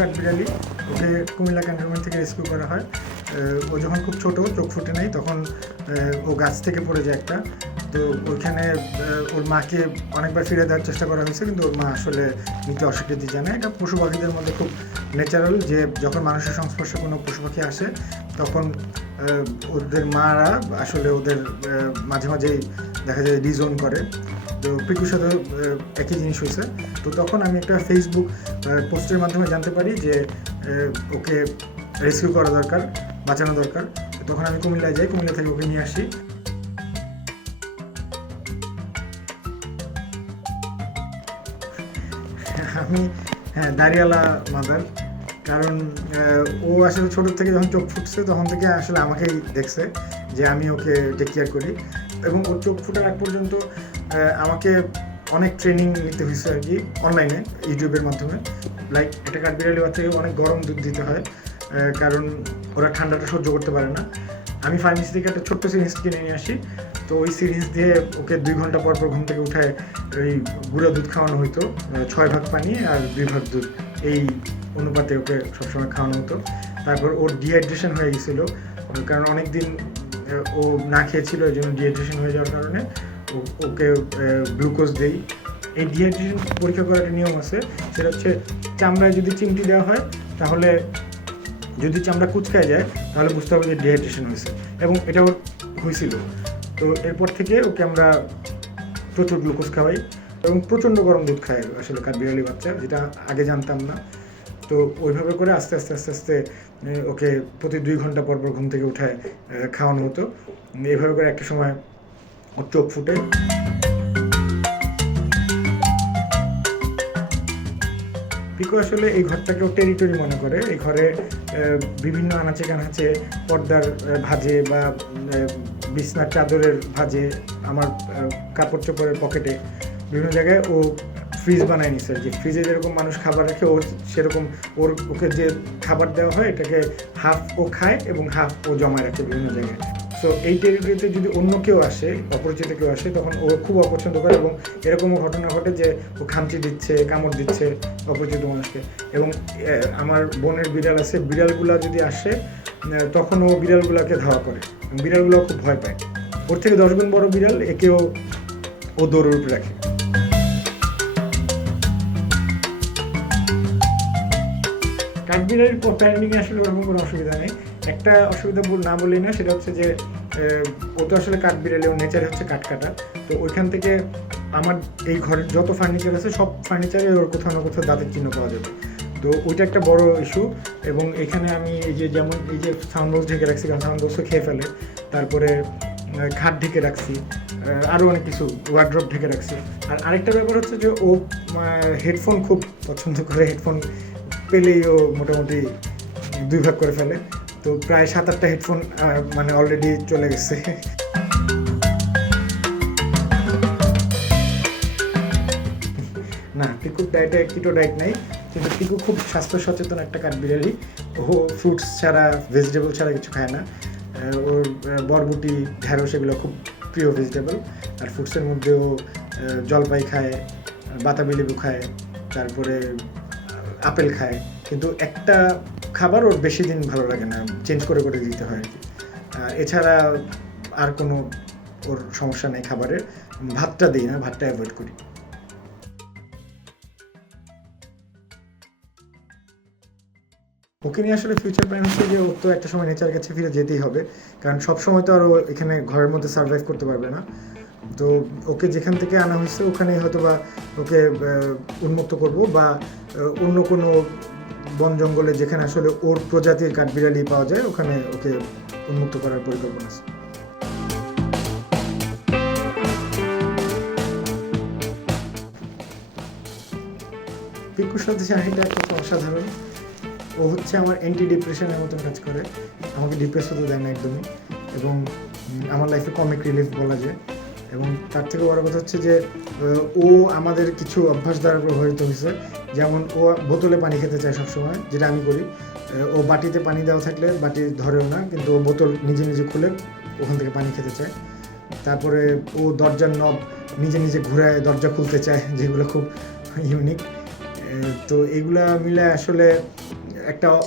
কাঠবিড়ালি, ওকে Comilla cantonment থেকে rescue করা হয়। ও যখন খুব ছোট, চোখ ফুটে নেই, তখন ও গাছ থেকে পড়ে যায় একটা। তো ওইখানে ওর মাকে অনেকবার ফিরে দেওয়ার চেষ্টা করা হয়েছে, কিন্তু ওর মা আসলে নিতে অস্বীকৃতি জানায়। এটা পশু পাখিদের মধ্যে খুব ন্যাচারাল যে যখন মানুষের সংস্পর্শে কোনো পশু পাখি আসে তখন ওদের মারা আসলে ওদের মাঝে মাঝেই দেখা যায় ডিজোন করে। তো পিকুর সাথে একই জিনিস হয়েছে। তো তখন আমি একটা ফেসবুক পোস্টের মাধ্যমে জানতে পারি যে ওকে রেস্কিউ করা দরকার, বাঁচানো দরকার। তখন আমি কুমিল্লায় যাই, কুমিল্লা থেকে ওকে নিয়ে আসি। আমি দাড়িওয়ালা মাদার, কারণ ও আসলে ছোটোর থেকে যখন চোখ ফুটছে তখন থেকে আসলে আমাকেই দেখছে যে আমি ওকে টেক কেয়ার করি, এবং ওর চোখ ফুটার আগ পর্যন্ত আমাকে অনেক ট্রেনিং নিতে হয়েছে আর কি, অনলাইনে ইউটিউবের মাধ্যমে। লাইক একটা কাঠবিড়ালি বাচ্চাকে অনেক গরম দুধ দিতে হয়, কারণ ওরা ঠান্ডাটা সহ্য করতে পারে না। আমি ফার্মেসি থেকে একটা ছোট্ট সিরিঞ্জ কিনে নিয়ে আসি। তো ওই সিরিঞ্জ দিয়ে ওকে 2 ঘন্টা পর ঘুম থেকে উঠায় ওই গুঁড়া দুধ খাওয়ানো হতো, 6 ভাগ পানি আর 2 ভাগ দুধ, এই অনুপাতে ওকে সবসময় খাওয়ানো হতো। তারপর ওর ডিহাইড্রেশন হয়ে গেছিলো, কারণ অনেক দিন ও না খেয়েছিল, এই জন্য ডিহাইড্রেশন হয়ে যাওয়ার কারণে ওকে গ্লুকোজ দেই। এই ডিহাইড্রেশন পরীক্ষা করার একটা নিয়ম আছে, সেটা হচ্ছে চামড়ায় যদি চিমটি দেওয়া হয়, তাহলে যদি চামড়া কুচকায় যায় তাহলে বুঝতে হবে যে ডিহাইড্রেশন হয়েছে, এবং এটা ওর হয়েছিল। তো এরপর থেকে ওকে আমরা প্রচুর গ্লুকোজ খাওয়াই, এবং প্রচণ্ড গরম দুধ খায় আসলে কাঠবিড়ালি বাচ্চা, যেটা আগে জানতাম না। তো ওইভাবে করে আস্তে আস্তে আস্তে আস্তে ওকে প্রতি 2 ঘন্টা পর ঘুম থেকে উঠায় খাওয়ানো হতো। এইভাবে করে একটা সময় ওর চোখ ফুটে। পিকু আসলে এই ঘরটাকে ও টেরিটরি মনে করে। এই ঘরে বিভিন্ন আনাচে কানাচে পর্দার ভাঁজে বা বিছনার চাদরের ভাঁজে, আমার কাপড় চোপড়ের পকেটে, বিভিন্ন জায়গায় ও ফ্রিজ বানায় নিছে। যে ফ্রিজে যেরকম মানুষ খাবার রাখে, ওর সেরকম ওকে যে খাবার দেওয়া হয় এটাকে হাফ ও খায় এবং হাফ ও জমায় রাখে বিভিন্ন জায়গায়। সো এই টেরিটরিতে যদি অন্য কেউ আসে, অপরিচিত কেউ আসে, তখন ও খুব অপছন্দ করে, এবং এরকমও ঘটনা ঘটে যে ও খামচি দিচ্ছে, কামড় দিচ্ছে অপরিচিত মানুষকে। এবং আমার বোনের বিড়াল আছে, বিড়ালগুলা যদি আসে তখন ও বিড়ালগুলাকে ধাওয়া করে, বিড়ালগুলো খুব ভয় পায়। ওর থেকে 10 গুণ বড় বিড়াল একেও ও দৌড়ের উপরে রাখে। কাঠবিড়ালির প্যারেন্টিংয়ে আসলে ওরকম কোনো অসুবিধা নেই। একটা অসুবিধা না বললেই না, সেটা হচ্ছে যে ও তো আসলে কাঠবিড়ালি, ওর নেচার হচ্ছে কাঠ কাটা। তো ওইখান থেকে আমার এই ঘরের যত ফার্নিচার আছে সব ফার্নিচারে ওর কোথাও না কোথাও দাঁতের চিহ্ন পাওয়া যাবে। তো ওইটা একটা বড় ইস্যু। এবং এখানে আমি এই যে যেমন এই যে সাউন্ড বক্স ঢেকে রাখছি, কারণ সাউন্ড বক্সও খেয়ে ফেলে। তারপরে খাট ঢেকে রাখছি, আরও অনেক কিছু, ওয়ার্ড্রপ ঢেকে রাখছি। আর আরেকটা ব্যাপার হচ্ছে যে ও হেডফোন খুব পছন্দ করে, হেডফোন পেলেই ও মোটামুটি 2 ভাগ করে ফেলে। তো প্রায় 7-8টা হেডফোন মানে অলরেডি চলে গেছে। না, পিকুর ডায়েটে কিটো ডায়েট নাই, কিন্তু পিকু খুব স্বাস্থ্য সচেতন একটা কাঠবিড়ালি। ও ফ্রুটস ছাড়া, ভেজিটেবল ছাড়া কিছু খায় না। ওর বরবটি, ঢেঁড়স এগুলো খুব প্রিয় ভেজিটেবল। আর ফ্রুটসের মধ্যেও জলপাই খায়, বাতাবি লেবু খায়, তারপরে আপেল খায়। কিন্তু একটা খাবার ওর বেশি দিন ভালো লাগে না, চেঞ্জ করে করে দিতে হয় আর কি। এছাড়া আর কোনো ওর সমস্যা নেই খাবারের। ভাতটা দিই না, ভাতটা অ্যাভয়েড করি। ওকে নিয়ে আসলে ফিউচার প্ল্যান হচ্ছে যে ওর তো একটা সময় নেচার কাছে ফিরে যেতেই হবে, কারণ সব সময় তো আর ও এখানে ঘরের মধ্যে সার্ভাইভ করতে পারবে না। তো ওকে যেখান থেকে আনা হয়েছে ওখানে হয়তো বা ওকে উন্মুক্ত করব, বা অন্য কোনো বন জঙ্গলে যেখানে আসলে ওর প্রজাতির কাঠবিড়ালি পাওয়া যায় ওখানে ওকে উন্মুক্ত করার পরিকল্পনা আছে। পিকুর সাথে শাড়িটা কত অসাধারণ। ও হচ্ছে আমার অ্যান্টি ডিপ্রেশনের মতন কাজ করে, আমাকে ডিপ্রেস হতে দেয় না একদমই, এবং আমার লাইফে কমিক রিলিফ বলা যায়। এবং তার থেকে বড় কথা হচ্ছে যে ও আমাদের কিছু অভ্যাস দ্বারা প্রভাবিত হয়েছে। যেমন ও বোতলে পানি খেতে চায় সবসময়, যেটা আমি করি। ও বাটিতে পানি দেওয়া থাকলে বাটি ধরেও না, কিন্তু ও বোতল নিজে নিজে খুলে ওখান থেকে পানি খেতে চায়। তারপরে ও দরজার নব নিজে নিজে ঘুরায় দরজা খুলতে চায়, যেগুলো খুব ইউনিক। তো এগুলা মিলে আসলে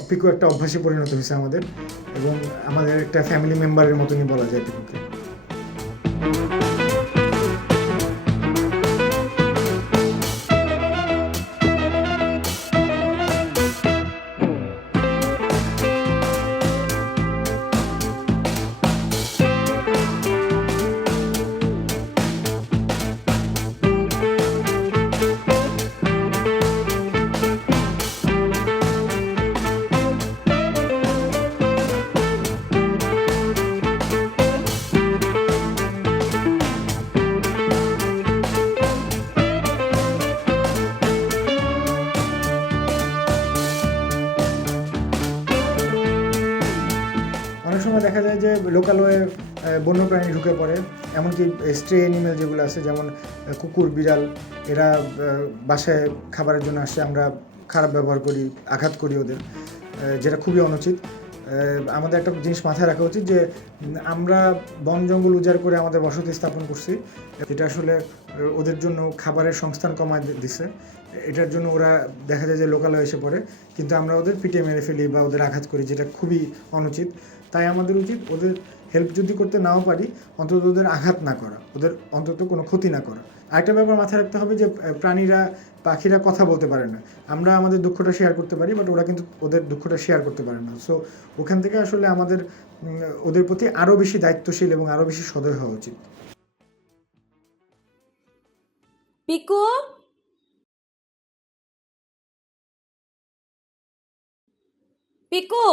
পিকু একটা অভ্যাসে পরিণত হয়েছে আমাদের, এবং আমাদের একটা ফ্যামিলি মেম্বারের মতনই বলা যায় পিকুকে। অনেক সময় দেখা যায় যে লোকালয়ে বন্য প্রাণী ঢুকে পড়ে, এমনকি স্ট্রে অ্যানিমেল যেগুলো আছে, যেমন কুকুর, বিড়াল, এরা বাসায় খাবারের জন্য আসে, আমরা খারাপ ব্যবহার করি, আঘাত করি ওদের, যেটা খুবই অনুচিত। আমাদের একটা জিনিস মাথায় রাখা উচিত যে আমরা বন জঙ্গল উজাড় করে আমাদের বসতি স্থাপন করছি, যেটা আসলে ওদের জন্য খাবারের সংস্থান কমায় দিছে। এটার জন্য ওরা দেখা যায় যে লোকালয়ে এসে পড়ে, কিন্তু আমরা ওদের পিটে মেরে ফেলি বা ওদের আঘাত করি, যেটা খুবই অনুচিত। তাই আমাদের উচিত ওদের হেল্প যদি করতে নাও পারি, অন্তত ওদের আঘাত না করা, ওদের অন্তত কোনো ক্ষতি না করা। আরেকটা ব্যাপার মাথায় রাখতে হবে যে পাখিরা কথা বলতে পারে না। আমরা আমাদের দুঃখটা শেয়ার করতে পারি, বাট ওরা কিন্তু ওদের দুঃখটা শেয়ার করতে পারে না। সো ওখান থেকে আসলে আমাদের ওদের প্রতি আরও বেশি দায়িত্বশীল এবং আরও বেশি সদয় হওয়া উচিত। পিকু, পিকু।